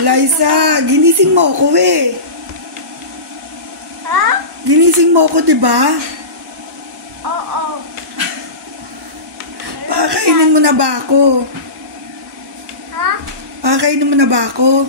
Liza, ginising mo ako eh. Ha? Ginising mo ako, diba? Oo. Pakakainin mo na ba ako? Ha? Pakakainin mo na ba ako?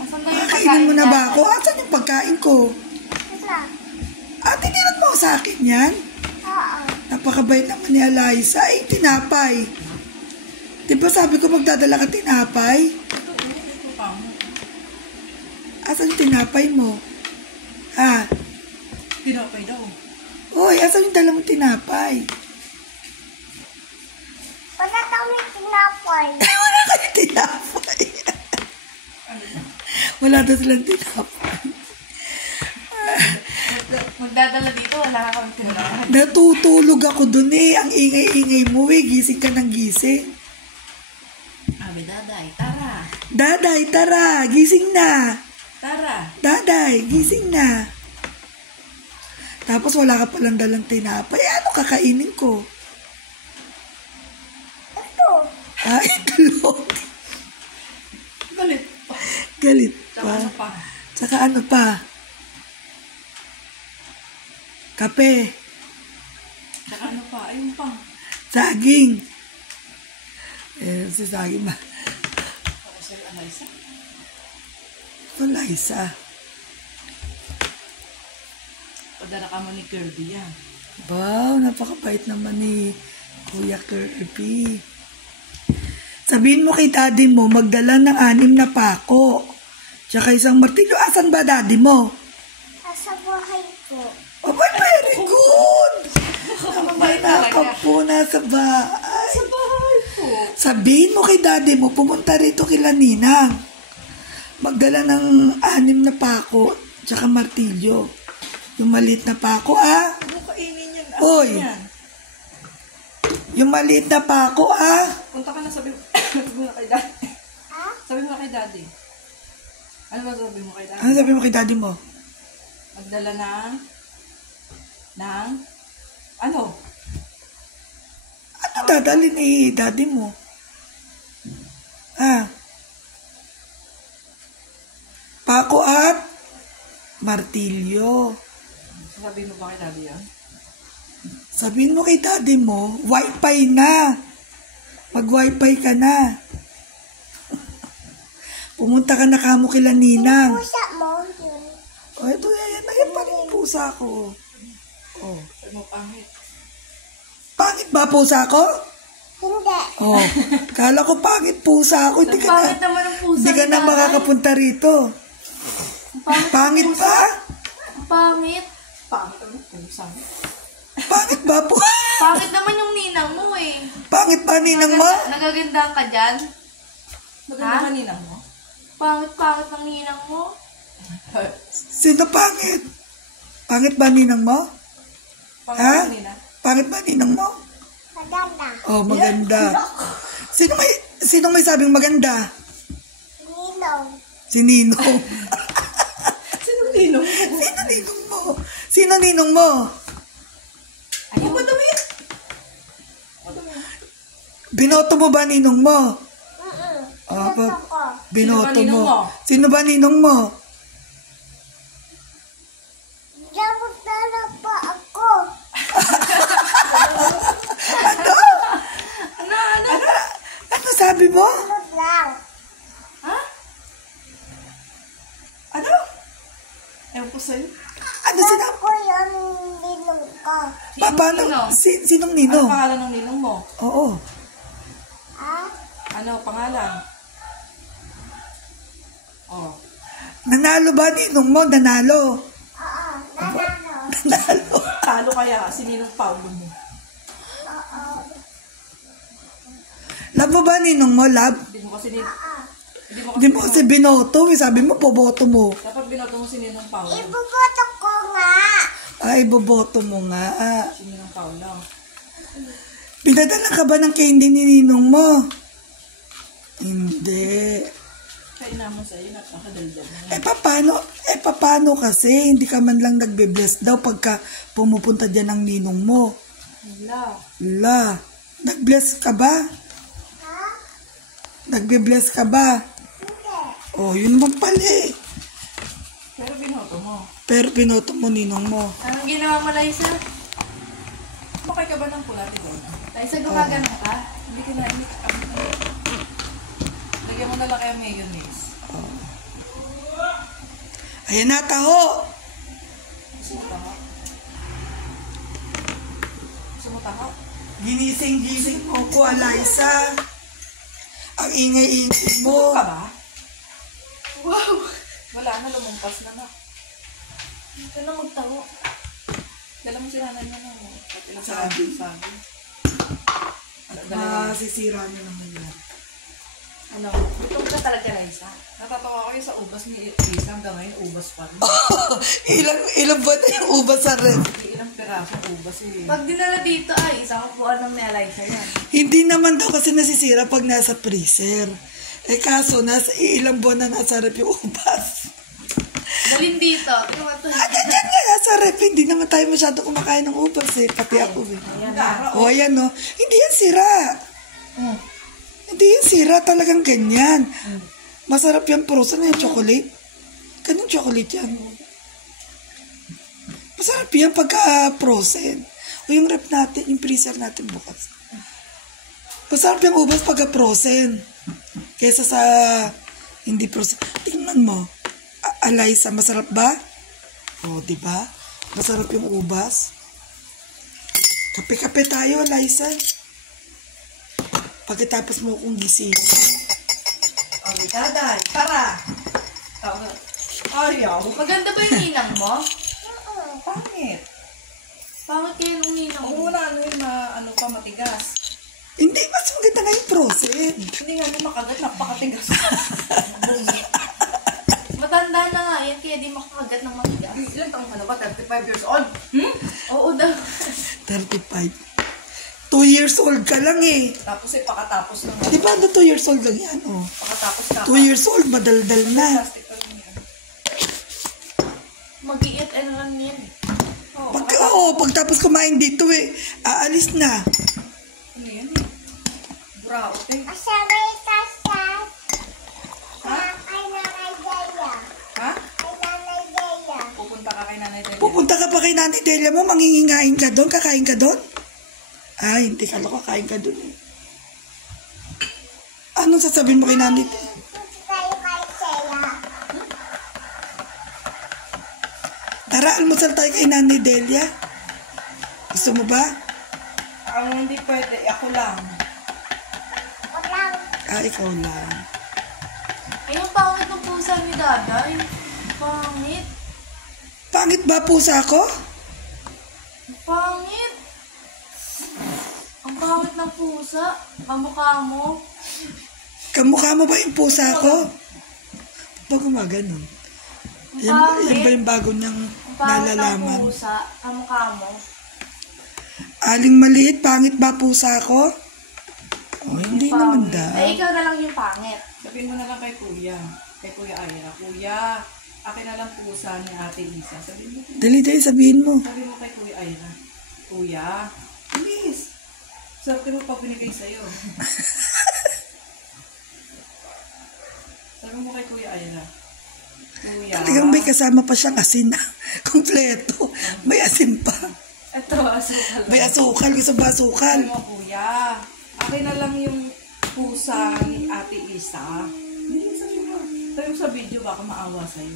Asan na yung Pakakainin mo na niya? ba ako? Asan yung pagkain ko? Isa. Tininan mo sa akin yan? Oo. Napakabait naman ni Eliza. Ay, tinapay. Diba sabi ko magdadala ka tinapay? Asan yung tinapay mo? Ha? Tinapay daw. Uy, asan yung dala mong tinapay? Wala kami tinapay. Wala kayo tinapay. Wala daw silang tinapay. Magdadala dito, wala ka kami tinapay. Natutulog ako dun eh. Ang ingay-ingay mo eh. Gising ka ng gising. Abi, daday, tara. Daday, tara. Gising na. Tara. Daday, gising na. Tapos wala ka palang dalang tinapay. Ano kakainin ko? Ito. Itlog. Galit pa. Galit Tsaka pa. ano pa? Tsaka ano pa? Kape. Tsaka ano pa? Ayun pa. Saging. Si saging ba? Ako sa'yo, Eliza. Ito, Liza. Padala ka mo ni Kirby yan. Wow, napakabait naman ni Kuya Kirby. Sabihin mo kay daddy mo, magdala ng 6 na pako. Tsaka isang martilyo. Asan ba daddy mo? Nasa buhay ko. Oh, very good! May nakapo na sa bahay. Sa bahay po. Sabihin mo kay daddy mo, pumunta rito kila Ninang. Magdala ng 6 na pako, tsaka martilyo. Yung maliit na pako, Ano kainin yan? Oy. Yan. Yung maliit na pako, Punta ka na, sabi mo na kay daddy. Ha? Sabi mo na kay daddy. Ano ba sabi mo kay daddy? Ano sabi mo kay daddy mo? Magdala ng ano? Ano dadali ni daddy mo? Pako at martilyo. Sabi mo ba kay daddy yan? Sabihin mo kay daddy mo, wifi na. Mag-wifi ka na. Pumunta ka na kamo kila Ninang. Pusa mo yun. Oh, ito yan. Ayan pa rin yung pusa ko. Oh. Sabi mo pangit. Pangit ba pusa ko? Hindi. Oh. Kala ko pangit pusa ako. Hindi ka na, Pangit naman ang pusa hindi ka ni na tatay. makakapunta rito. Pangit pa? Pangit. Pangit ang pusa. Pangit ba po? Pangit naman yung ninang mo eh. Pangit ba ninang mo? Nagagandaan ka dyan? Maganda ka ninang mo? Pangit-pangit ng ninang mo. Sino pangit? Pangit ba ninang mo? Ha? Pangit nina? Pangit ba ninang mo? Maganda. Oh, maganda. Sino may sabing maganda? Ninong. Si Ninong. Sino ninong mo? Sino ninong mo? Sino ninong mo? Ayaw mo dumi? Binoto mo ba ninong mo? Gusto ko. Binoto Sino ba ninong mo. mo? Sino ba ninong mo? Dapat na pa ako. Ano sabi mo? Sunod lang. Ano? Ewan ko sa'yo. Ano sinabi? Ako yung ninong ko. Paano? ninong? Sinong Ano ninong? pangalan ng ninong mo? Oo. Ha? Ano pangalan? Oh. Nanalo ba ninong mo? Nanalo. Oo. Nanalo. Nanalo. Talo kaya si Ninong Paulo mo. Oo. Love mo ba ninong mo? Love? Hindi mo kasi Ninong... Hindi mo kasi binoto. Sabi mo, boboto mo. Dapat binoto mo si Ninong Paulo. Ibuboto ko nga. Ay, boboto mo nga. Si Ninong Paulo. Pinadala ka ba ng candy ni ninong mo? Hindi. Kaya naman sa'yo, napakadaldal mo. Paano kasi? Hindi ka man lang nagbe-bless daw pagka pumupunta dyan ang ninong mo. Wala. La, nag-bless ka ba? Ha? Nagbe-bless ka ba? Oh, yun naman pala eh. Pero binoto mo. Pero pinoto mo ninong mo. Anong ginawa mo, Liza? Bakay ka ba ng pula, Tito? Liza, gumagano ka? Hindi ka na, hindi ka. Lagyan mo na lang kayo mayonnaise. Ayan na, taho. Gusto mo taho? Gusto mo taho? Ginising-gising mo ko, Eliza. Ang ingay-ingay mo. Ka ba? Wow! Wala na, lumumpas na na. Ito na magtawo. Dala mo si nanay niya na. Pati lang Sabi. sabi. Masisira niyo naman yan. Ano? Gutom ka talaga, Liza. Natatawa ko yung sa ubas ni Lisa hanggang ngayon, ubas pa rin. ilang buwan na yung ubas sa ref. Ilang pirasong ubas eh. Pag dinala dito ay, isang upuan ng ni Liza yan. Hindi naman daw kasi nasisira pag nasa freezer. Eh kaso, ilang buwan na nasa ref yung ubas. Dalhin dito. Tingnan At yan nga, nasa ref. Hindi naman tayo masyado kumakain ng ubas eh. Pati ako eh. Ayan. O ayan no. Hindi yan sira. Hindi yan sira. Talagang ganyan. Masarap yan frozen yung chocolate. Ganun chocolate yan. Masarap yan pagka frozen. O yung ref natin, yung freezer natin bukas. Masarap yung ubas pagka frozen. Kesa sa hindi frozen. Tingnan mo. Eliza, masarap ba? O, di ba? Masarap yung ubas. Kape-kape tayo, Eliza. Pagkatapos mo kong gising. Okay, daday. Tara! Tawag. Ayaw. Maganda ba yung ninang mo? Pangit. Pangit kaya nung ninang Ang mo. una, ano pa, matigas. Hindi, mas maganda nga yung frozen. Hindi nga mo makagat, napakatigas. Matanda na nga yan, kaya di makakagat ng matigas. Ilan taong ka na ba? 35 years old? Oo daw. 35. 2 years old ka lang eh. Tapos eh, pakatapos ng... Di ba 2 years old lang yan? Oh. Pakatapos ka. 2 years old, madaldal na. Plastic pa rin yan. Mag-iit ano lang yan eh. Oo, Pagtapos kumain dito eh, aalis na. ano yan eh? Buraot eh. Sabay ka sa Ha? kay Nanay Delia. Ha? Kay Nanay Delia. Pupunta ka kay Nanay Delia. Pupunta ka pa kay Nanay Delia mo, mangingingain ka doon, kakain ka doon? Ay, hindi ka lang kakain ka doon eh. Anong sasabihin mo kay Nanay Delia? Pupunta tayo kay Sheila. Tara, almusal tayo kay Nanay Delia. Gusto mo ba? Ang hindi pwede, ako lang. Walang Ikaw lang. Ay, yung pangit ng pusa ni Daday. Pangit. Pangit ba pusa ko? Pangit. Ang pangit ng pusa. Kamukha mo. Kamukha mo ba yung pusa ko? Ba gumaganon? Ang Yan ba pangit. yung bago niyang Ang pangit ng nalalaman? pusa. Kamukha mo. Aling maliit, pangit ba pusa ko? Oh, hindi naman daw. Ay, ikaw na lang yung pangit. Sabihin mo na lang kay Kuya. Kay Kuya Ira. Kuya, akin na lang pusa ni Ate Lisa. Sabihin mo. Dali, sabihin mo. Sabihin mo kay Kuya Ira. Kuya, please. Swerte mo pag binigay sa'yo. Sabi mo kay Kuya Ira. Kuya. Talagang may kasama pa siyang asin na. Kompleto. May asin pa. Ito, asukal. May asukal. Gusto ba asukal? Sabi mo, Kuya, akin na lang yung pusa ni Ate Isa. Hindi, sabi mo. Sabi mo sa video, baka maawa sa'yo.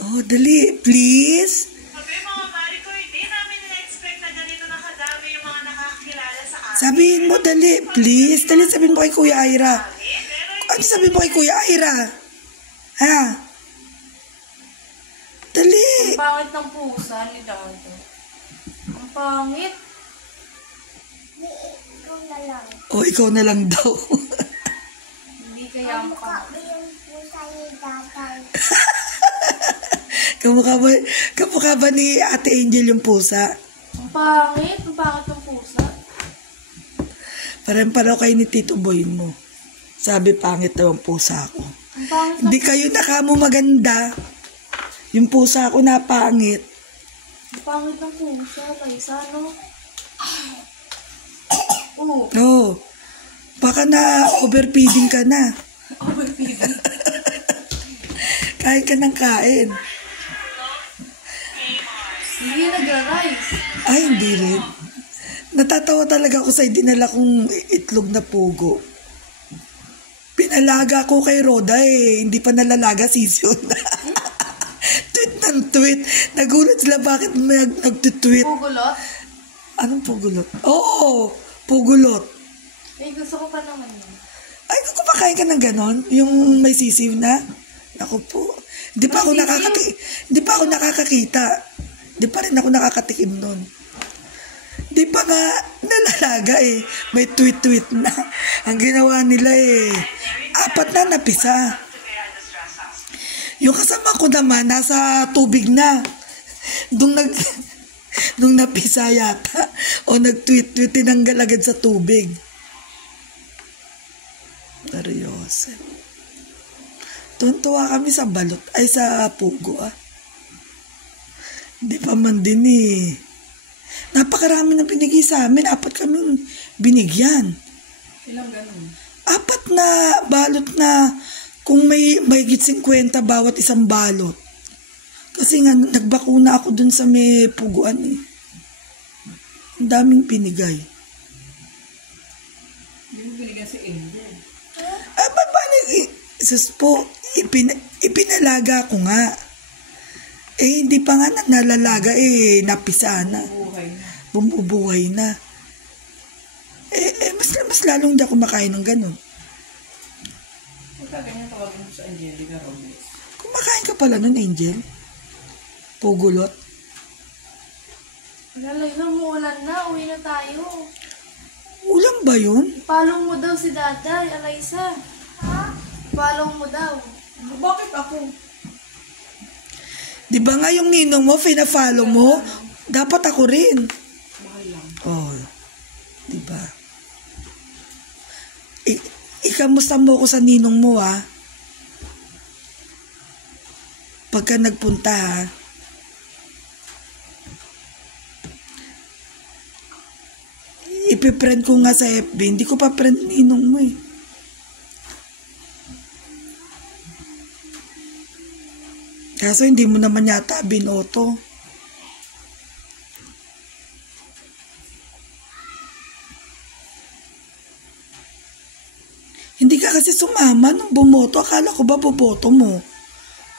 Oh, dali. Please. Sabi mga mari ko, hindi namin na-expect na ganito nakadami yung mga nakakilala sa amin. Sabihin mo, dali. Please. Dali, sabihin mo kay Kuya Ira. Ano sabihin mo kay Kuya Ira? Ha? Dali. Ang pangit ng pusa ni Daday. Ang pangit. Di ikaw na lang. Oh, ikaw na lang daw. Hindi kaya mukha. Kamukha mo yung pusa ni Tatay. Kamukha ba ni Ate Angel yung pusa? Ang pangit. Ang pangit ng pusa. Parang kayo ni Tito Boy mo. Sabi, pangit daw ang pusa ko. Ang pangit ng Hindi kayo nakamo maganda. Yung pusa ko na pangit. Ang pangit ng pusa, Liza, no? Oo. Oh, Baka na overfeeding ka na. Overfeeding. Kain ka ng kain. Hindi nagra-rice. Ay, hindi rin. Natatawa talaga ako sa dinala kong itlog na pugo. Pinalaga ko kay Roda hindi pa nalalaga sisyon. Tweet ng tweet. Nagulat sila bakit nag-tweet. Pugulot? Anong pugulot? Oo, pugulot. Eh, gusto ko pa naman yun. Ay, kumakain ka ng ganon? Yung may sisiw na? Ako po. Hindi pa ako nakakakita. Hindi pa rin ako nakakatikim nun. Di pa nga nalalaga May tweet-tweet na. Ang ginawa nila 4 na napisa. Yung kasama ko naman, nasa tubig na. Nung napisa yata. O nag-tweet-tweet, tinanggal agad sa tubig. Seryoso. Tuntua kami sa balot. Ay, sa pugo Hindi pa man din Napakarami ng binigay sa amin. 4 kaming binigyan. Ilang ganun? 4 na balot na kung may mahigit 50 bawat isang balot. Kasi nga, nagbakuna ako dun sa may puguan Ang daming binigay. Hindi mo binigyan si Angel. Paano? Sus po, ipinalaga ko nga. Hindi pa nga nalalaga napisa na. Buhay na. Bumubuhay na. Mas lalong di ako makain ng ganun. Pagka ganyan, tawagin mo sa Angelica Robles. Kumakain ka pala nun, Angel? Pugulot? Lalay na, umuulan na. Uwi na tayo. Ulam ba yun? Ipalong mo daw si Daday, Alaysa. Ipalong mo daw. Bakit ako? Di ba nga yung ninong mo, fina-follow mo? Dapat ako rin. Mahal lang. Oh, di ba? Ikamusta mo ko sa ninong mo, Pagka nagpunta, Ipiprend ko nga sa FB. Hindi ko pa friend ninong mo Kaso hindi mo naman yata binoto. Hindi ka kasi sumama nung bumoto. Akala ko ba boboto mo?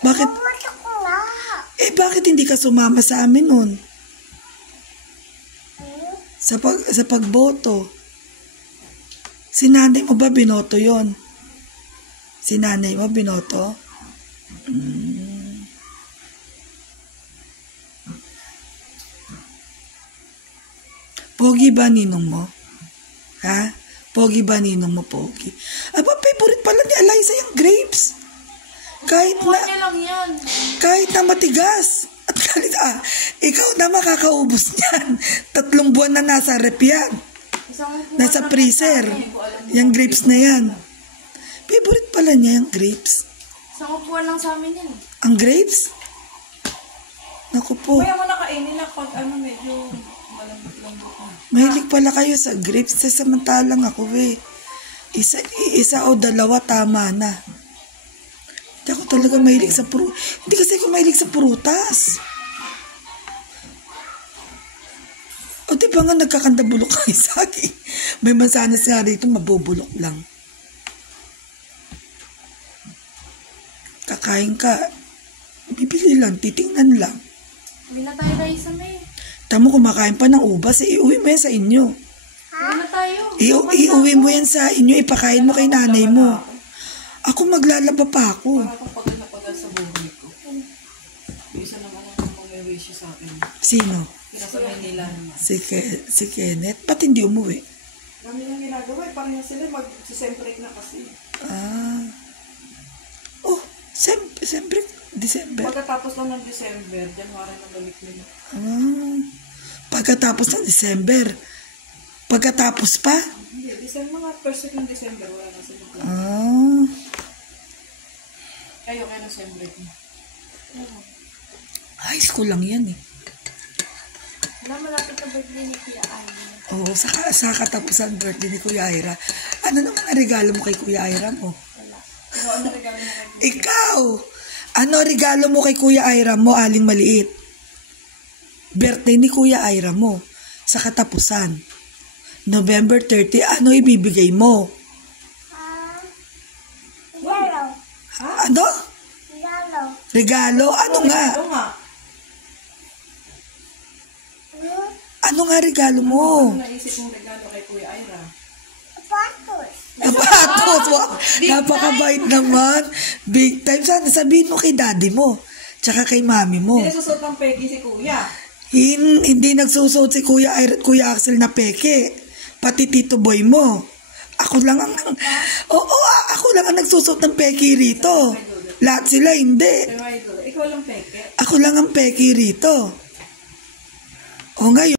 Bakit? Bumoto ko nga. Bakit hindi ka sumama sa amin nun? Sa pagboto. Si nanay mo ba binoto yon? Si nanay mo binoto? Pogi ba ninong mo? Ha? Pogi ba ninong mo, pogi? Favorite pala ni Alaysa yung grapes. Kahit Kanya lang yan. matigas. At ikaw na makakaubos niyan. 3 buwan na nasa rep yan. Nasa freezer. Yung grapes na yan. Favorite pala niya yung grapes. Isang upuan lang sa amin yan. Ang grapes? Naku po. Kaya mo nakainin na pag medyo malambot-lambot na. Mahilig pala kayo sa grapes. Samantalang ako isa o 2 tama na. Hindi ako talaga mahilig sa Hindi kasi ako mahilig sa prutas. O di ba nga nagkakandabulok kayo sa akin? May mansanas nga rito, mabubulok lang. Kakain ka, bibili lang, titingnan lang. Uwi na tayo tayo sa may. Tamo kumakain pa ng ubas, iuwi mo yan sa inyo. Uwi na tayo. Iuwi mo yan sa inyo, ipakain mo kay nanay mo. Ako maglalaba pa ako. Para akong pagod na pagod sa buhay ko. Isa naman ang may wish sa akin. Sino? Pinasa Maynila naman. Si Kenneth? Ba't hindi umuwi? Dami nang ginagawa. Parang sila mag-sembrate na kasi. Oh, December. Pagkatapos lang ng December, January na balik nila. Pagkatapos ng December. Pagkatapos pa? Hindi, mga first week ng December, wala na sila. Kayo ng sembrate mo. High school lang yan Alam, malapit na birthday ni Kuya Ivy. Oo, sa katapusan birthday ni Kuya Ira. Ano naman ang regalo mo kay Kuya Ira mo? Wala. Pero ano regalo mo kay Kuya? Ikaw! Ano regalo mo kay Kuya Ira mo, aling maliit? Birthday ni Kuya Ira mo. Sa katapusan. November 30, ano ibibigay mo? Yellow. Ano? Yellow. Regalo? Ano nga? Ano nga? Ano nga regalo mo? Ano naisip mong regalo kay Kuya Ira? Patos. Sapatos! Wow, napakabait naman. Big time. Sana sabihin mo kay daddy mo. Tsaka kay mami mo. Hindi susot ang pegi si Kuya. Hindi nagsusuot si Kuya Axel na peke. Pati Tito Boy mo. Ako lang ang nagsusuot ng peke rito. Lahat sila hindi. Pero idol, ikaw lang peke. Ako lang ang peke rito. O ngayon,